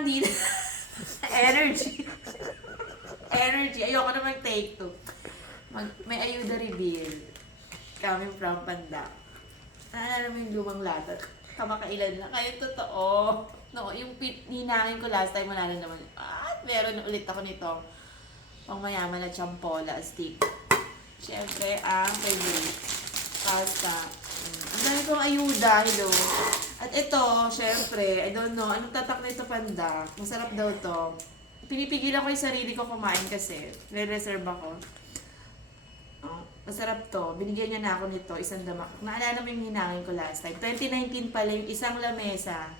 hindi na. Energy. Energy. Ayoko na mag-take two. May ayuda reveal. Coming from Panda. Naalala mo yung lumang lata? Kamakailan lang. Kaya totoo. No, yung hinangin ko last time, wala na naman. At meron na ulit ako nito. Pang mayaman na champola stick. Siyempre, ang favorite. Pasta. Ang dami kong ayuda. Hello. At ito, siyempre, I don't know, anong tatak na ito, Panda? Masarap daw to. Pinipigilan ko yung sarili ko kumain kasi. Re-reserve ako. Oh, masarap to. Binigyan niya na ako nito, isang damak. Naalala mo yung hinangin ko last time. 2019 pala yung isang lamesa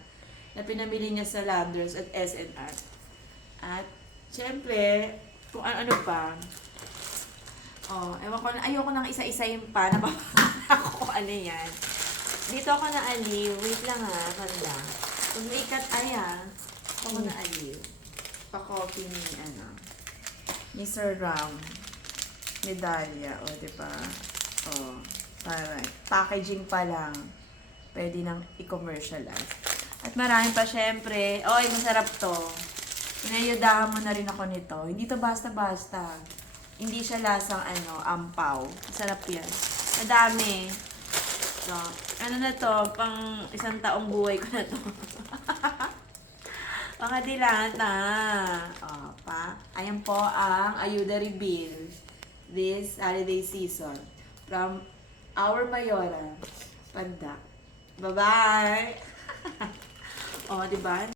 na pinamili niya sa Landers at SNR. At, syempre, kung ano pa. Oh, ewan ko na, ayoko nang isa-isayin pa. Napapakala ko kung ano yan. Dito ako na aliw. Wait lang ha, Panda. Kung may cut, ako na aliw. Pa-copy ni, ni Sir Ram. Medalya, o, diba? O, para packaging pa lang. Pwede nang i-commercialize. At marami pa, syempre. Oy, masarap to. Pinayudahan mo na rin ako nito. Hindi to basta-basta. Hindi siya lasang, ampaw. Masarap yan. Madami. So, ano na to? Pang isang taong buhay ko na to. Mga dilata. O, ayan po ang Ayuda Reveal this holiday season from our Mayora, Panda. Bye-bye! O, diba?